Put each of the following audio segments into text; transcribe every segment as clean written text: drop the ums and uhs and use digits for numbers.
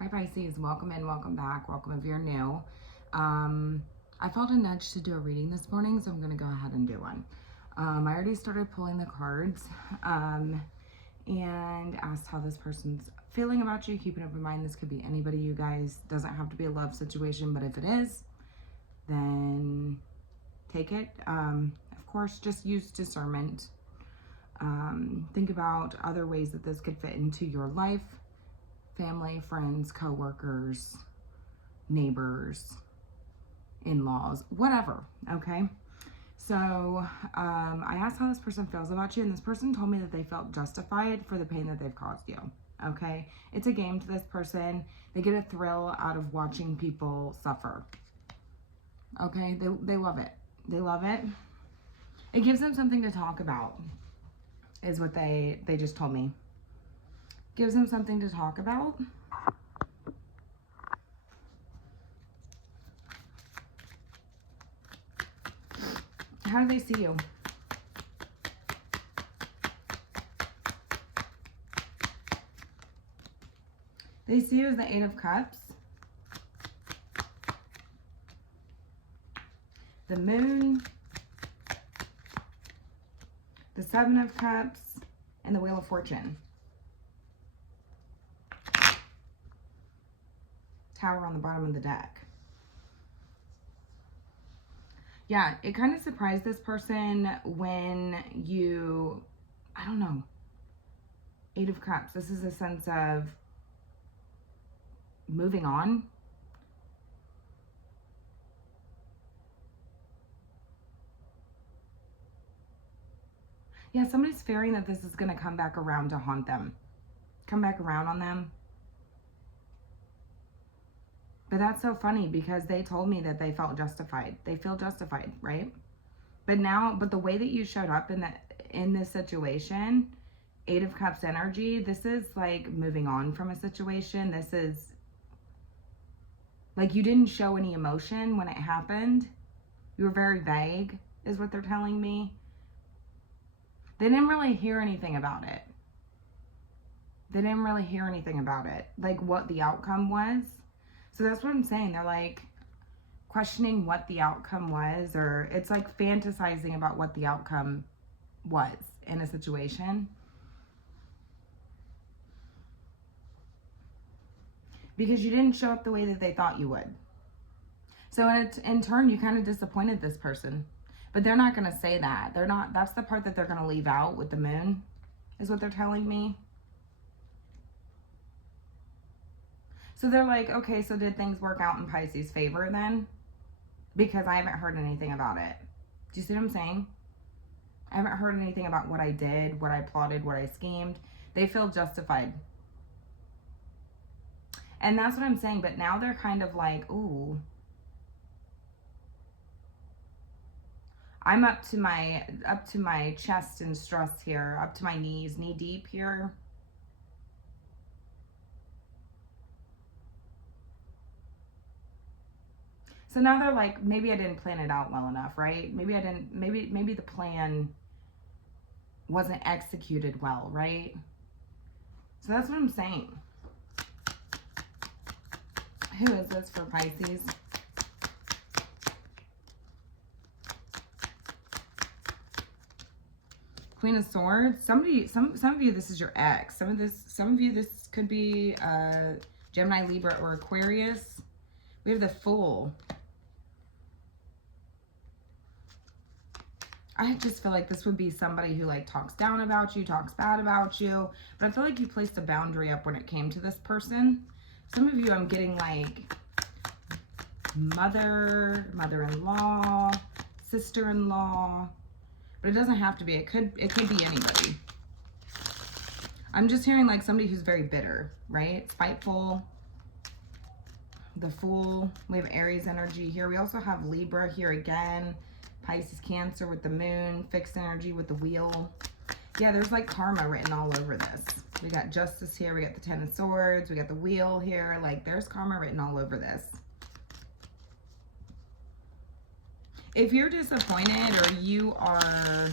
Hi Pisces, welcome in, welcome back, welcome if you're new. I felt a nudge to do a reading this morning, so I'm going to go ahead and do one. I already started pulling the cards and asked how this person's feeling about you. Keep an open mind, this could be anybody, you guys. Doesn't have to be a love situation, but if it is, then take it. Of course, just use discernment. Think about other ways that this could fit into your life. Family, friends, co-workers, neighbors, in-laws, whatever, okay? So I asked how this person feels about you, and this person told me that they felt justified for the pain that they've caused you, okay? It's a game to this person. They get a thrill out of watching people suffer, okay? They love it. They love it. It gives them something to talk about, is what they just told me. Gives them something to talk about. How do they see you? They see you as the Eight of Cups, the Moon, the Seven of Cups, and the Wheel of Fortune. Tower on the bottom of the deck. Yeah, it kind of surprised this person when you, I don't know, Eight of Cups. This is a sense of moving on. Yeah, somebody's fearing that this is going to come back around to haunt them. Come back around on them. But that's so funny because they told me that they felt justified. They feel justified, right? But the way that you showed up in this situation, Eight of Cups energy, this is like moving on from a situation. This is like you didn't show any emotion when it happened. You were very vague, is what they're telling me. They didn't really hear anything about it. They didn't really hear anything about it, like what the outcome was. So that's what I'm saying. They're like questioning what the outcome was, or it's like fantasizing about what the outcome was in a situation. Because you didn't show up the way that they thought you would. So in turn, you kind of disappointed this person. But they're not going to say that. They're not. That's the part that they're going to leave out with the Moon, is what they're telling me. So they're like, okay, so did things work out in Pisces' favor then? Because I haven't heard anything about it. Do you see what I'm saying? I haven't heard anything about what I did, what I plotted, what I schemed. They feel justified. And that's what I'm saying. But now they're kind of like, ooh, I'm up to my chest in stress here, up to my knees, knee deep here. So now they're like, maybe I didn't plan it out well enough, right? Maybe I didn't, maybe the plan wasn't executed well, right? So that's what I'm saying. Who is this for Pisces? Queen of Swords. Some of you, this is your ex. Some of you, this could be Gemini, Libra, or Aquarius. We have the Fool. I just feel like this would be somebody who like talks down about you, talks bad about you. But I feel like you placed a boundary up when it came to this person. Some of you, I'm getting like mother-in-law, sister-in-law. But it doesn't have to be. It could be anybody. I'm just hearing like somebody who's very bitter, right? Spiteful. The Fool. We have Aries energy here. We also have Libra here again. Pisces, Cancer with the Moon. Fixed energy with the Wheel. Yeah, there's like karma written all over this. We got Justice here. We got the Ten of Swords. We got the Wheel here. Like there's karma written all over this. If you're disappointed or you are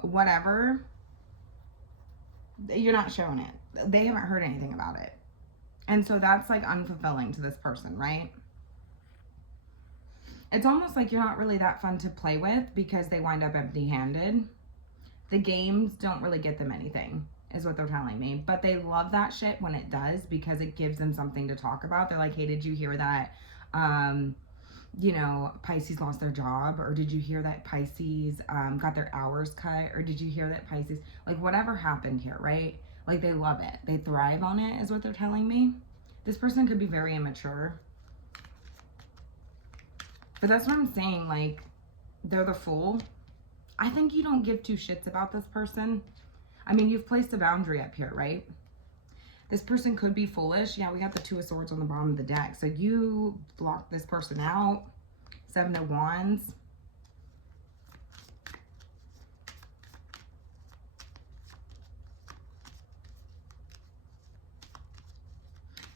whatever, you're not showing it. They haven't heard anything about it. And so that's like unfulfilling to this person, right? It's almost like you're not really that fun to play with because they wind up empty-handed. The games don't really get them anything, is what they're telling me. But they love that shit when it does because it gives them something to talk about. They're like, hey, did you hear that, you know, Pisces lost their job? Or did you hear that Pisces got their hours cut? Or did you hear that Pisces, like whatever happened here, right? Like they love it. They thrive on it, is what they're telling me. This person could be very immature. But that's what I'm saying. Like, they're the fool. I think you don't give two shits about this person. I mean, you've placed a boundary up here, right? This person could be foolish. Yeah, we got the Two of Swords on the bottom of the deck. So you block this person out. Seven of Wands.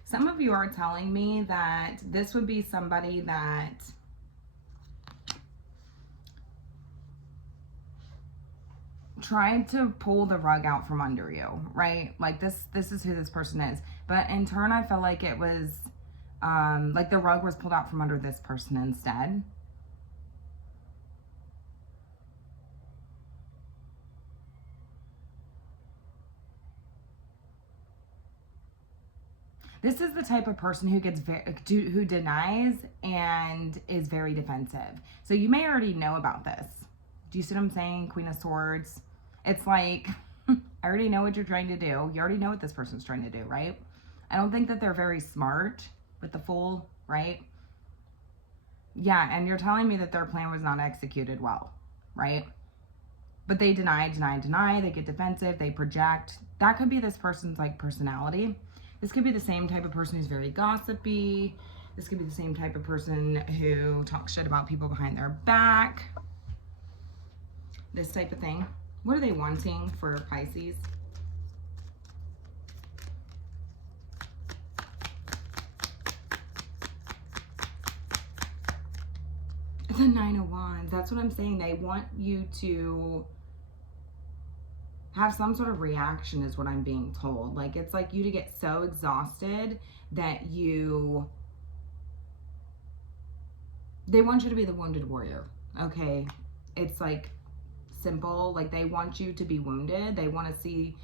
Some of you are telling me that this would be somebody that tried to pull the rug out from under you, right? Like this is who this person is. But in turn, I felt like it was like the rug was pulled out from under this person instead. This is the type of person who gets who denies and is very defensive. So you may already know about this. Do you see what I'm saying? Queen of Swords. It's like, I already know what you're trying to do. You already know what this person's trying to do, right? I don't think that they're very smart with the Fool, right? Yeah, and you're telling me that their plan was not executed well, right? But they deny. They get defensive. They project. That could be this person's like personality. This could be the same type of person who's very gossipy. This could be the same type of person who talks shit about people behind their back. This type of thing. What are they wanting for Pisces? The Nine of Wands. That's what I'm saying. They want you to have some sort of reaction is what I'm being told. Like, it's like you to get so exhausted that they want you to be the wounded warrior. Okay. It's like simple. Like they want you to be wounded. They want to see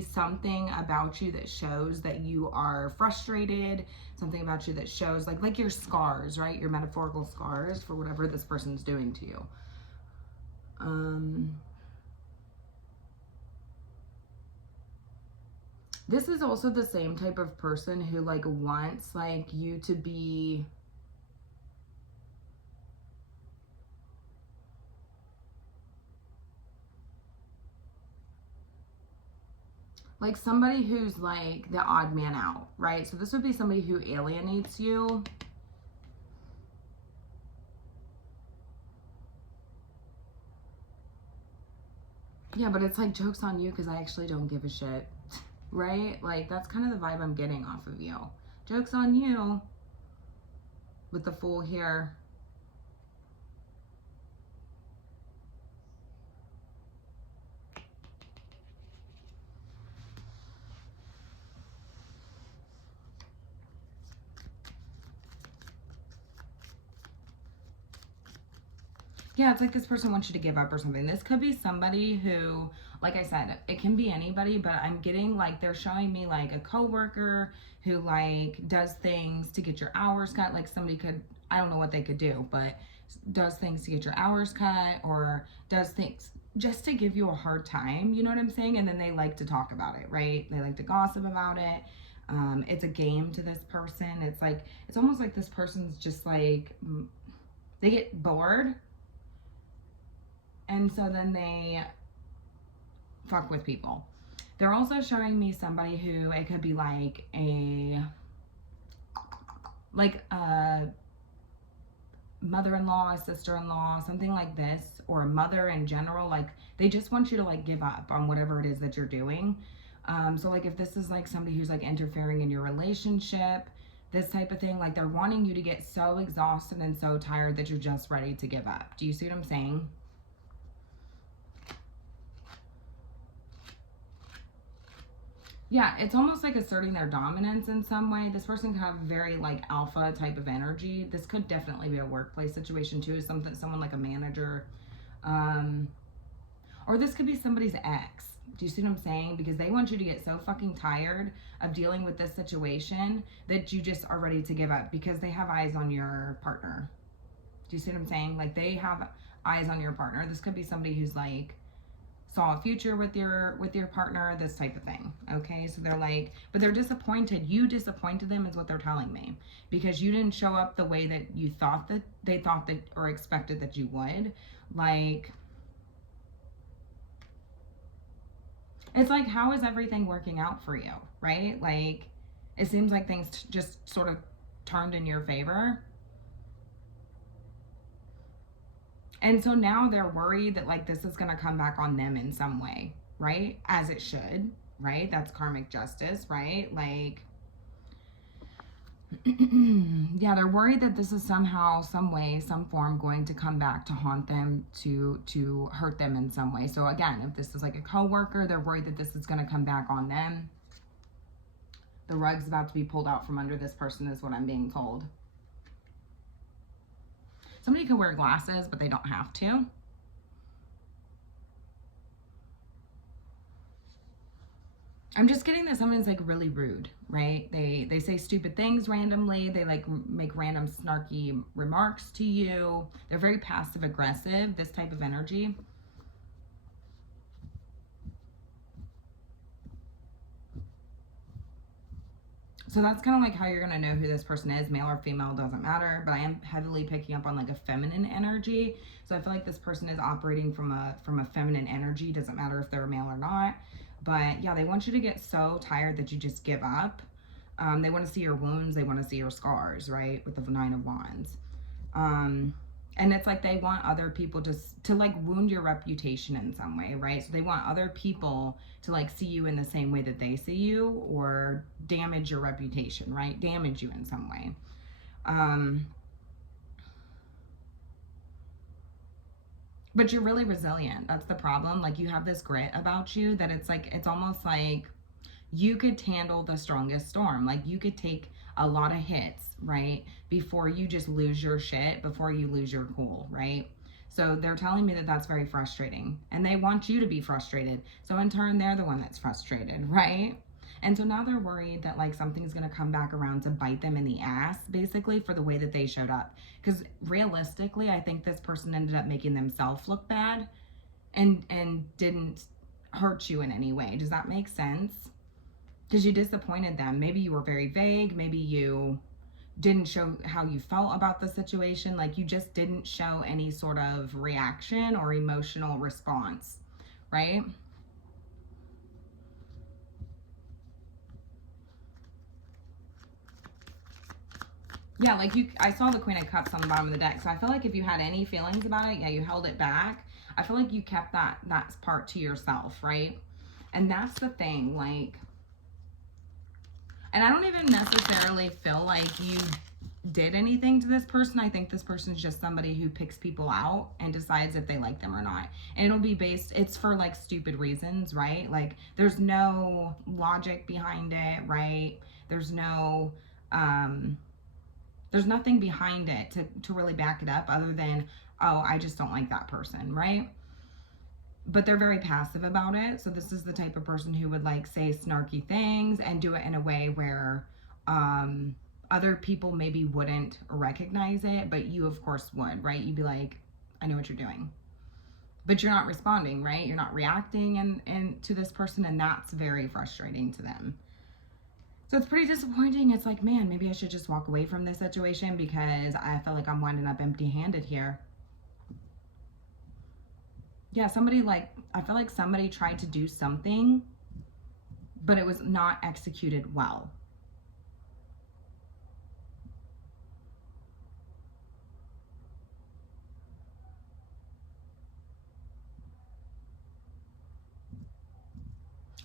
something about you that shows that you are frustrated, something about you that shows like your scars, right? Your metaphorical scars for whatever this person's doing to you. This is also the same type of person who like wants like you to be like somebody who's like the odd man out, right? So this would be somebody who alienates you. Yeah, but it's like joke's on you because I actually don't give a shit, right? Like that's kind of the vibe I'm getting off of you. Joke's on you with the Fool here. Yeah, it's like this person wants you to give up or something. This could be somebody who, like I said, it can be anybody, but I'm getting like they're showing me like a coworker who like does things to get your hours cut. Like somebody could, I don't know what they could do, but does things to get your hours cut or does things just to give you a hard time. You know what I'm saying? And then they like to talk about it, right? They like to gossip about it. It's a game to this person. It's like, it's almost like this person's just like, they get bored. And so then they fuck with people. They're also showing me somebody who, it could be like a mother-in-law, a sister-in-law, something like this, or a mother in general. Like they just want you to like give up on whatever it is that you're doing. So like if this is like somebody who's like interfering in your relationship, this type of thing, like they're wanting you to get so exhausted and so tired that you're just ready to give up. Do you see what I'm saying? Yeah, it's almost like asserting their dominance in some way. This person could have very like alpha type of energy. This could definitely be a workplace situation too. Someone like a manager, um, or this could be somebody's ex. Do you see what I'm saying? Because they want you to get so fucking tired of dealing with this situation that you just are ready to give up because they have eyes on your partner. Do you see what I'm saying? Like they have eyes on your partner. This could be somebody who's like saw a future with your partner, this type of thing. Okay, so they're like, but they're disappointed. You disappointed them is what they're telling me, because you didn't show up the way that you thought that they thought that or expected that you would. Like, it's like, how is everything working out for you, right? Like, it seems like things just sort of turned in your favor. And so now they're worried that like this is going to come back on them in some way, right? As it should, right? That's karmic justice, right? Like, yeah, they're worried that this is somehow, some way, some form going to come back to haunt them, to hurt them in some way. So again, if this is like a coworker, they're worried that this is going to come back on them. The rug's about to be pulled out from under this person is what I'm being told. Somebody could wear glasses, but they don't have to. I'm just getting that someone's like really rude, right? They say stupid things randomly. They like make random snarky remarks to you. They're very passive aggressive, this type of energy. So that's kind of like how you're going to know who this person is. Male or female, doesn't matter. But I am heavily picking up on like a feminine energy. So I feel like this person is operating from a feminine energy. Doesn't matter if they're male or not. But yeah, they want you to get so tired that you just give up. They want to see your wounds. They want to see your scars, right? With the Nine of Wands. And it's like they want other people to like wound your reputation in some way, right? So they want other people to like see you in the same way that they see you, or damage your reputation, right? Damage you in some way. But you're really resilient. That's the problem. Like you have this grit about you that it's like, it's almost like you could handle the strongest storm. Like you could take a lot of hits, right? Before you just lose your shit, before you lose your cool, right? So they're telling me that that's very frustrating, and they want you to be frustrated. So in turn, they're the one that's frustrated, right? And so now they're worried that like something's going to come back around to bite them in the ass, basically, for the way that they showed up. Because realistically, I think this person ended up making themselves look bad and didn't hurt you in any way. Does that make sense? Because you disappointed them. Maybe you were very vague. Maybe you didn't show how you felt about the situation. Like you just didn't show any sort of reaction or emotional response, right? Yeah, like I saw the Queen of Cups on the bottom of the deck. So I feel like if you had any feelings about it, yeah, you held it back. I feel like you kept that part to yourself, right? And that's the thing, like, and I don't even necessarily feel like you did anything to this person. I think this person's just somebody who picks people out and decides if they like them or not. And it'll be based, it's for like stupid reasons, right? Like there's no logic behind it, right? There's no, there's nothing behind it to really back it up other than, oh, I just don't like that person, right? But they're very passive about it. So this is the type of person who would like say snarky things and do it in a way where other people maybe wouldn't recognize it, but you of course would, right? You'd be like, I know what you're doing. But you're not responding, right? You're not reacting and to this person, and that's very frustrating to them. So it's pretty disappointing. It's like, man, maybe I should just walk away from this situation because I feel like I'm winding up empty-handed here. Yeah, somebody like, I feel like somebody tried to do something, but it was not executed well.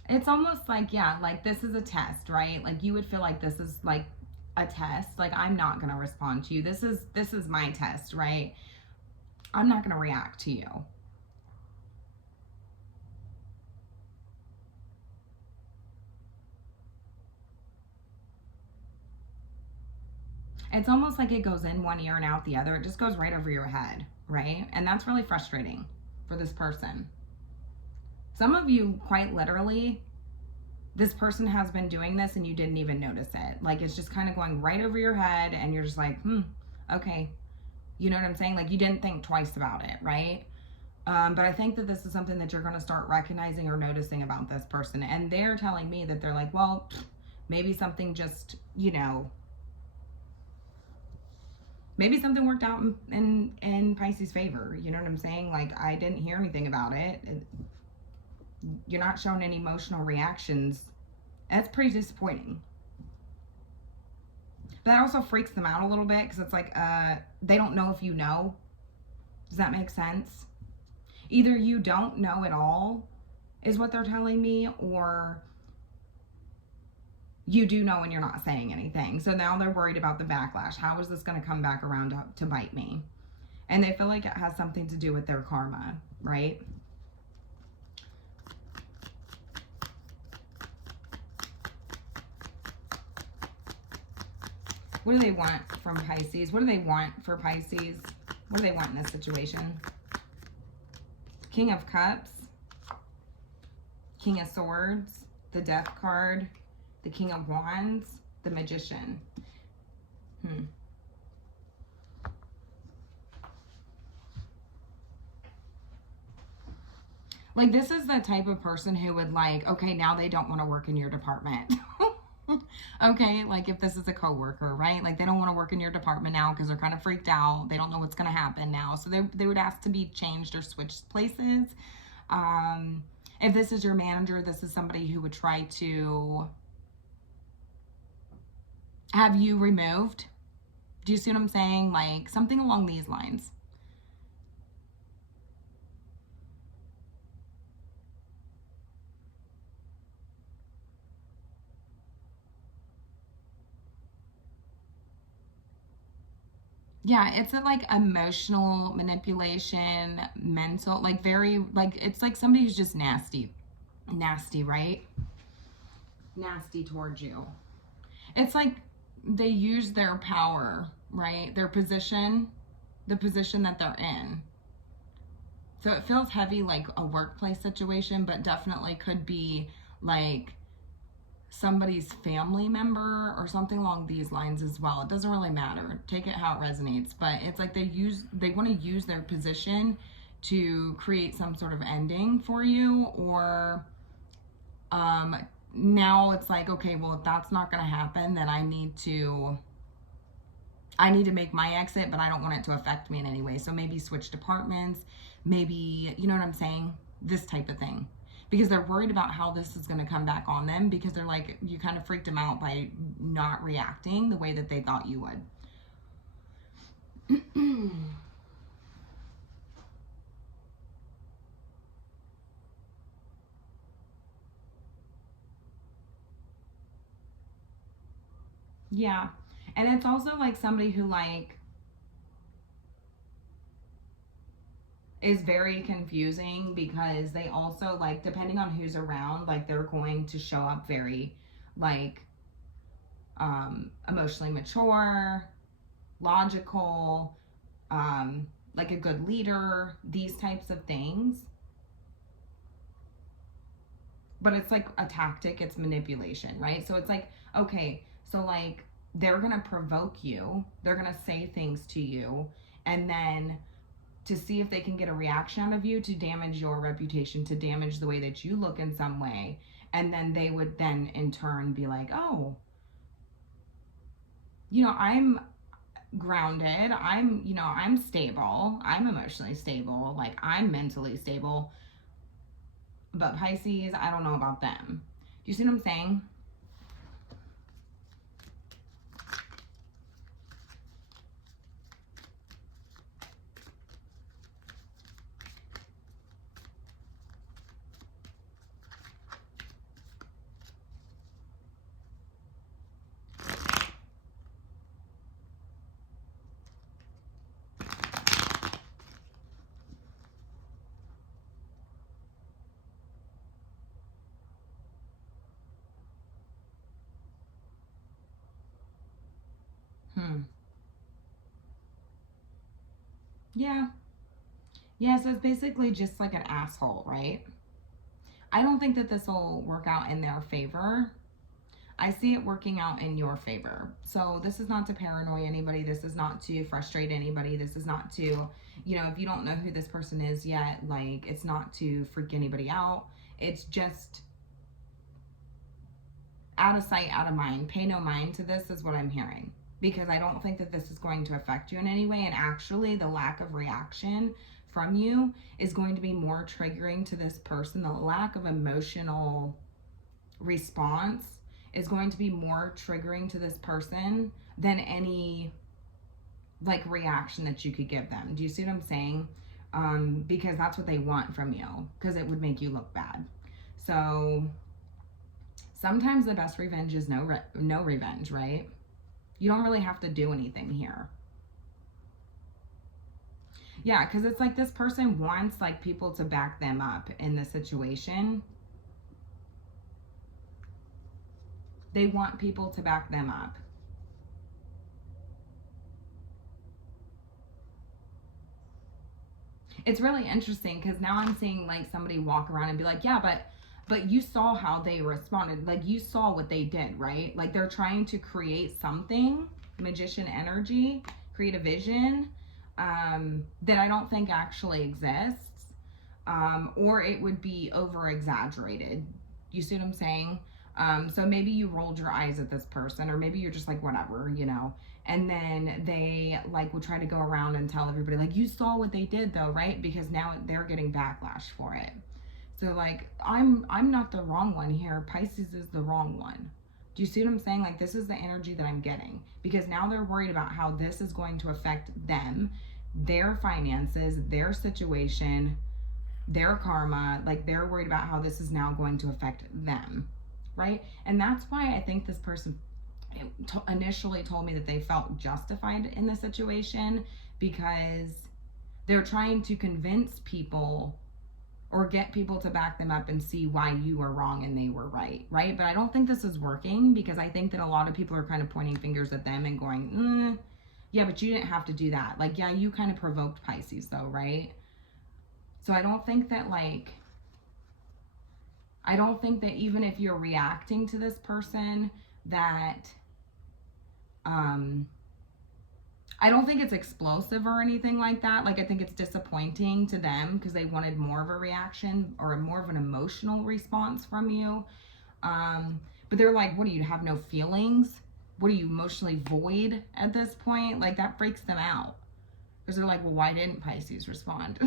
It's almost like, yeah, like this is a test, right? Like you would feel like this is like a test. Like I'm not going to respond to you. This is my test, right? I'm not going to react to you. It's almost like it goes in one ear and out the other. It just goes right over your head, right? And that's really frustrating for this person. Some of you, quite literally, this person has been doing this and you didn't even notice it. Like, it's just kind of going right over your head and you're just like, okay. You know what I'm saying? Like, you didn't think twice about it, right? But I think that this is something that you're going to start recognizing or noticing about this person. And they're telling me that they're like, well, maybe something just, maybe something worked out in Pisces' favor. You know what I'm saying? Like, I didn't hear anything about it. You're not showing any emotional reactions. That's pretty disappointing. But that also freaks them out a little bit because it's like, they don't know if you know. Does that make sense? Either you don't know at all, is what they're telling me, or you do know and you're not saying anything. So now they're worried about the backlash. How is this going to come back around to bite me? And they feel like it has something to do with their karma, right? What do they want from Pisces? What do they want for Pisces? What do they want in this situation? King of Cups, King of Swords, the Death card, the King of Wands, the Magician. Like, this is the type of person who would like, okay, now they don't want to work in your department. Okay, like if this is a coworker, right? Like they don't want to work in your department now because they're kind of freaked out. They don't know what's going to happen now. So they would ask to be changed or switched places. If this is your manager, this is somebody who would try to have you removed. Do you see what I'm saying? Like something along these lines. Yeah, it's a like emotional manipulation, mental, like very, like it's like somebody who's just nasty, right? Nasty towards you. It's like they use their power, right? Their position, the position that they're in. So it feels heavy like a workplace situation, but definitely could be like somebody's family member or something along these lines as well. It doesn't really matter. Take it how it resonates. But it's like they want to use their position to create some sort of ending for you, or now it's like, okay, well, if that's not going to happen, then I need to make my exit, but I don't want it to affect me in any way. So maybe switch departments, maybe, you know what I'm saying? This type of thing. Because they're worried about how this is going to come back on them, because they're like, you kind of freaked them out by not reacting the way that they thought you would. Yeah. And it's also like somebody who like is very confusing, because they also like, depending on who's around, like they're going to show up very like emotionally mature, logical, like a good leader, these types of things. But it's like a tactic, it's manipulation, right? So it's like, okay, so like they're gonna provoke you, they're gonna say things to you, and then to see if they can get a reaction out of you to damage your reputation, to damage the way that you look in some way. And then they would then in turn be like, oh, I'm grounded, I'm stable, I'm emotionally stable, like I'm mentally stable. But Pisces, I don't know about them. Do you see what I'm saying? Yeah. Yeah, so it's basically just like an asshole, right? I don't think that this will work out in their favor. I see it working out in your favor. So this is not to paranoid anybody. This is not to frustrate anybody. This is not to, if you don't know who this person is yet, like, it's not to freak anybody out. It's just out of sight, out of mind. Pay no mind to this is what I'm hearing. Because I don't think that this is going to affect you in any way. And actually, the lack of reaction from you is going to be more triggering to this person. The lack of emotional response is going to be more triggering to this person than any like reaction that you could give them. Do you see what I'm saying? Because that's what they want from you, because it would make you look bad. So sometimes the best revenge is no revenge, right? You don't really have to do anything here. Yeah, because it's like this person wants like people to back them up in the situation. They want people to back them up. It's really interesting because now I'm seeing like somebody walk around and be like, yeah, but you saw how they responded. Like, you saw what they did, right? Like, they're trying to create something, magician energy, create a vision that I don't think actually exists, or it would be over exaggerated. You see what I'm saying? So maybe you rolled your eyes at this person, or maybe you're just like, whatever, and then they like will try to go around and tell everybody like, you saw what they did though, right? Because now they're getting backlash for it. So like, I'm not the wrong one here. Pisces is the wrong one. Do you see what I'm saying? Like, this is the energy that I'm getting, because now they're worried about how this is going to affect them, their finances, their situation, their karma. Like, they're worried about how this is now going to affect them, right? And that's why I think this person initially told me that they felt justified in the situation, because they're trying to convince people or get people to back them up and see why you were wrong and they were right? But I don't think this is working, because I think that a lot of people are kind of pointing fingers at them and going, yeah, but you didn't have to do that. Like, yeah, you kind of provoked Pisces though, right? So I don't think that even if you're reacting to this person, that I don't think it's explosive or anything like that. Like, I think it's disappointing to them because they wanted more of a reaction or more of an emotional response from you. But they're like, what do you have, no feelings? What are you, emotionally void at this point? Like, that freaks them out. Because they're like, well, why didn't Pisces respond?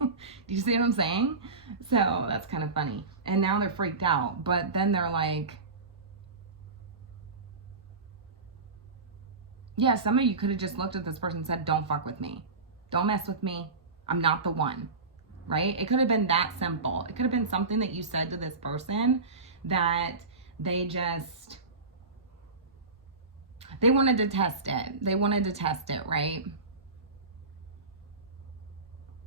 Do you see what I'm saying? So that's kind of funny. And now they're freaked out. But then they're like, yeah, some of you could have just looked at this person and said, don't fuck with me. Don't mess with me. I'm not the one, right? It could have been that simple. It could have been something that you said to this person that they wanted to test it. They wanted to test it, right?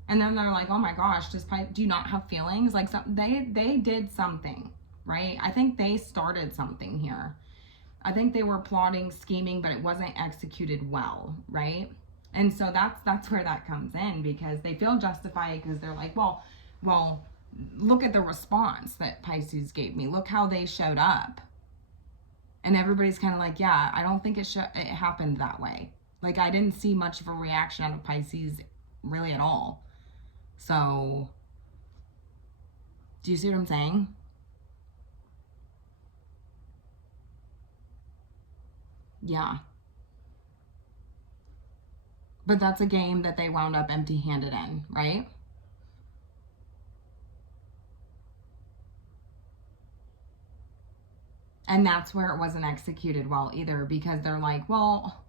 And then they're like, oh my gosh, do you not have feelings? Like, they did something, right? I think they started something here. I think they were plotting, scheming, but it wasn't executed well, right? And so that's where that comes in, because they feel justified, because they're like, well, look at the response that Pisces gave me. Look how they showed up. And everybody's kind of like, yeah, I don't think it happened that way. Like, I didn't see much of a reaction out of Pisces really at all. So, do you see what I'm saying? Yeah. But that's a game that they wound up empty-handed in, right? And that's where it wasn't executed well either, because they're like, well,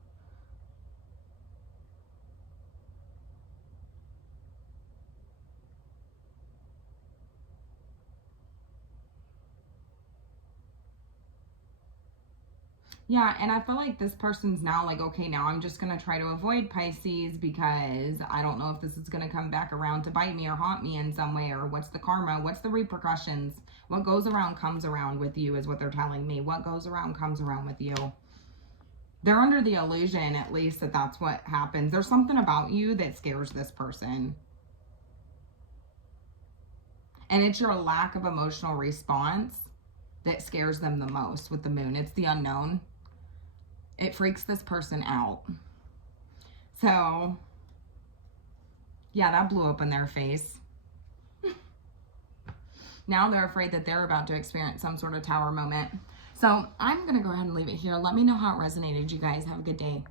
yeah, and I feel like this person's now like, okay, now I'm just going to try to avoid Pisces, because I don't know if this is going to come back around to bite me or haunt me in some way, or what's the karma, what's the repercussions. What goes around comes around with you is what they're telling me. What goes around comes around with you. They're under the illusion, at least, that that's what happens. There's something about you that scares this person. And it's your lack of emotional response that scares them the most with the moon. It's the unknown. It freaks this person out. So, yeah, that blew up in their face. Now they're afraid that they're about to experience some sort of tower moment. So I'm going to go ahead and leave it here. Let me know how it resonated, you guys. Have a good day.